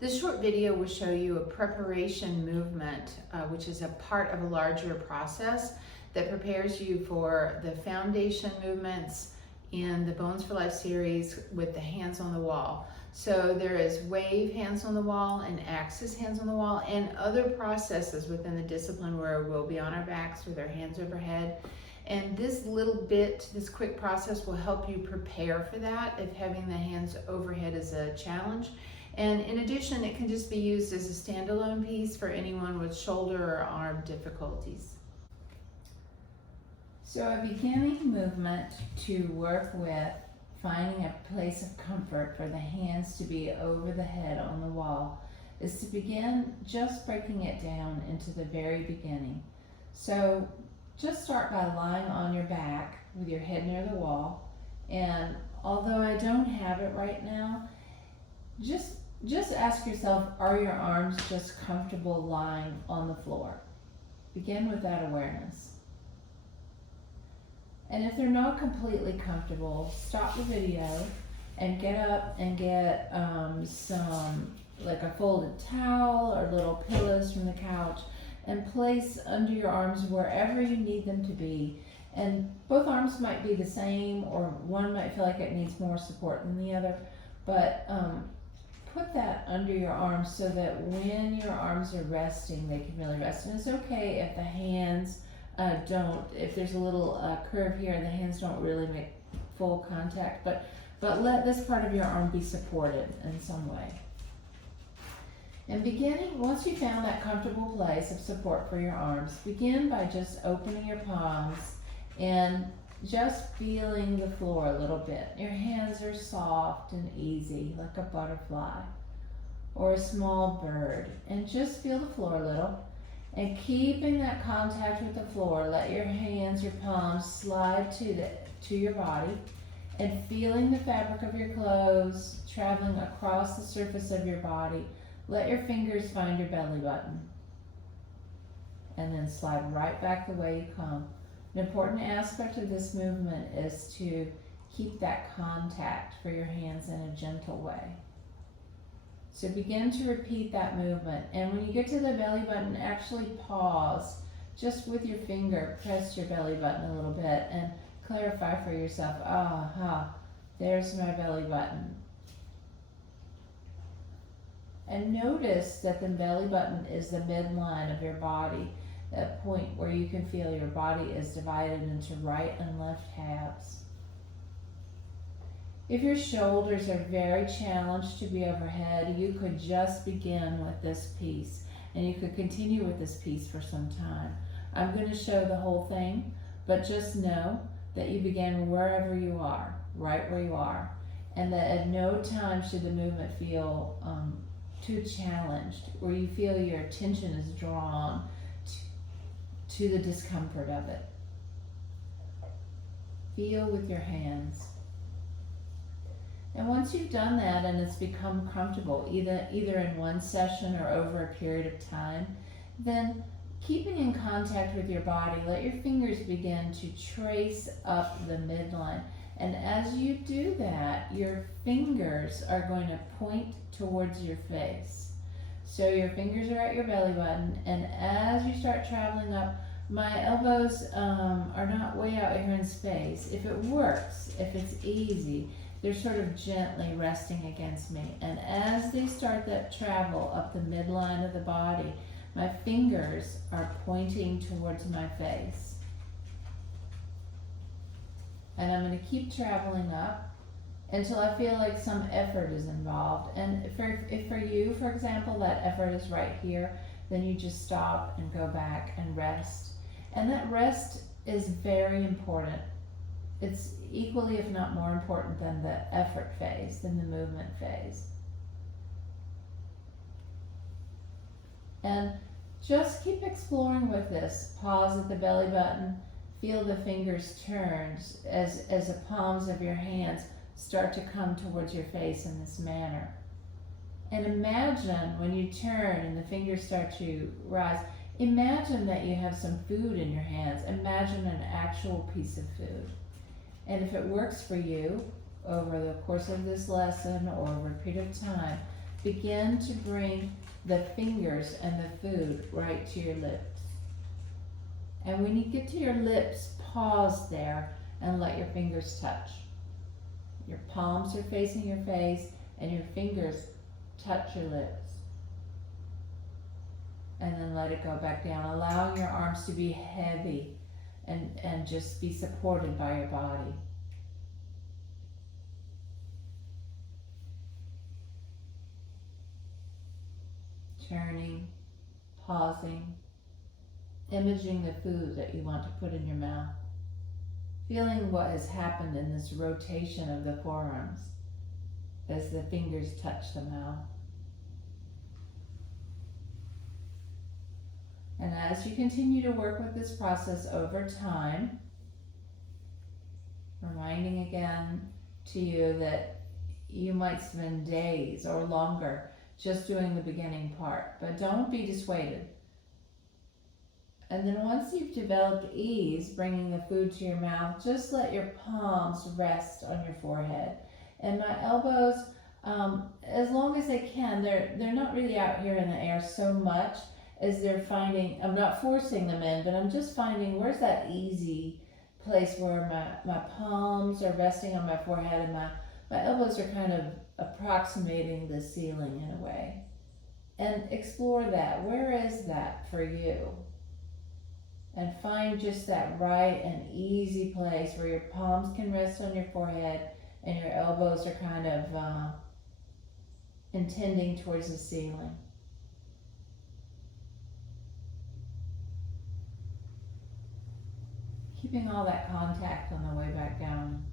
This short video will show you a preparation movement, which is a part of a larger process that prepares you for the foundation movements in the Bones for Life series with the hands on the wall. So there is wave hands on the wall and axis hands on the wall and other processes within the discipline where we'll be on our backs with our hands overhead. And this little bit, this quick process will help you prepare for that if having the hands overhead is a challenge. And in addition, it can just be used as a standalone piece for anyone with shoulder or arm difficulties. So a beginning movement to work with finding a place of comfort for the hands to be over the head on the wall is to begin just breaking it down into the very beginning. So just start by lying on your back with your head near the wall. And although I don't have it right now, just ask yourself, are your arms just comfortable lying on the floor? Begin with that awareness. And if they're not completely comfortable, stop the video and get up and get some, like a folded towel or little pillows from the couch and place under your arms wherever you need them to be. And both arms might be the same, or one might feel like it needs more support than the other, but put that under your arms so that when your arms are resting, they can really rest. And it's okay if the hands if there's a little curve here and the hands don't really make full contact, but let this part of your arm be supported in some way. And beginning, once you found that comfortable place of support for your arms, begin by just opening your palms and just feeling the floor a little bit. Your hands are soft and easy, like a butterfly or a small bird. And just feel the floor a little. And keeping that contact with the floor, let your hands, your palms slide to your body, and feeling the fabric of your clothes traveling across the surface of your body. Let your fingers find your belly button. And then slide right back the way you come. An important aspect of this movement is to keep that contact for your hands in a gentle way. So begin to repeat that movement. And when you get to the belly button, actually pause. Just with your finger, press your belly button a little bit and clarify for yourself, there's my belly button. And notice that the belly button is the midline of your body, that point where you can feel your body is divided into right and left halves. If your shoulders are very challenged to be overhead, you could just begin with this piece, and you could continue with this piece for some time. I'm going to show the whole thing, but just know that you begin wherever you are, right where you are, and that at no time should the movement feel too challenged, or you feel your attention is drawn to the discomfort of it. Feel with your hands. And once you've done that and it's become comfortable, either in one session or over a period of time, then keeping in contact with your body, let your fingers begin to trace up the midline. And as you do that, your fingers are going to point towards your face. So your fingers are at your belly button, and as you start traveling up, my elbows are not way out here in space. If it works, if it's easy, they're sort of gently resting against me. And as they start that travel up the midline of the body, my fingers are pointing towards my face. And I'm going to keep traveling up until I feel like some effort is involved. And if for you, for example, that effort is right here, then you just stop and go back and rest. And that rest is very important. It's equally, if not more important than the effort phase, than the movement phase. And just keep exploring with this. Pause at the belly button. Feel the fingers turn as the palms of your hands start to come towards your face in this manner. And imagine when you turn and the fingers start to rise, imagine that you have some food in your hands. Imagine an actual piece of food. And if it works for you over the course of this lesson or over a period of time, begin to bring the fingers and the food right to your lips. And when you get to your lips, pause there and let your fingers touch. Your palms are facing your face and your fingers touch your lips. And then let it go back down, allowing your arms to be heavy and just be supported by your body. Turning, pausing, imaging the food that you want to put in your mouth. Feeling what has happened in this rotation of the forearms as the fingers touch the mouth. And as you continue to work with this process over time, reminding again to you that you might spend days or longer just doing the beginning part, but don't be dissuaded. And then once you've developed ease bringing the food to your mouth, just let your palms rest on your forehead. And my elbows, as long as they can, they're not really out here in the air so much as they're finding, I'm not forcing them in, but I'm just finding where's that easy place where my palms are resting on my forehead and my elbows are kind of approximating the ceiling in a way. And explore that. Where is that for you? And find just that right and easy place where your palms can rest on your forehead and your elbows are kind of intending towards the ceiling. Keeping all that contact on the way back down.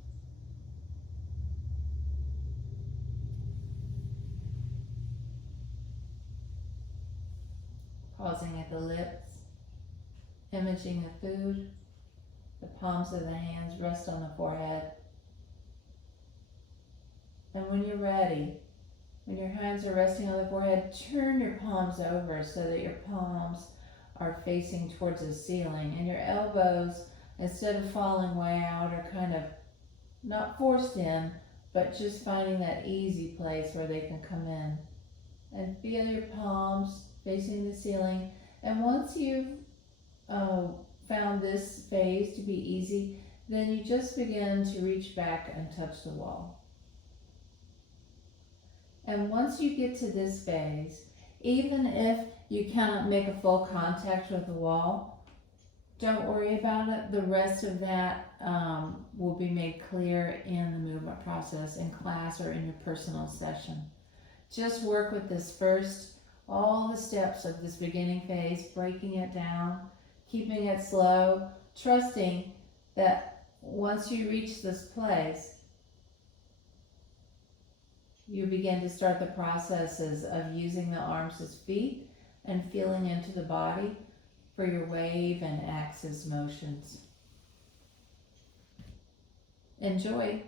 Pausing at the lips, imaging the food, the palms of the hands rest on the forehead. And when you're ready, when your hands are resting on the forehead, turn your palms over so that your palms are facing towards the ceiling and your elbows, instead of falling way out, are kind of not forced in, but just finding that easy place where they can come in. And feel your palms facing the ceiling. And once you've found this phase to be easy, then you just begin to reach back and touch the wall. And once you get to this phase, even if you cannot make a full contact with the wall, don't worry about it. The rest of that will be made clear in the movement process in class or in your personal session. Just work with this first, all the steps of this beginning phase, breaking it down, keeping it slow, trusting that once you reach this place, you begin to start the processes of using the arms as feet and feeling into the body for your wave and axis motions. Enjoy.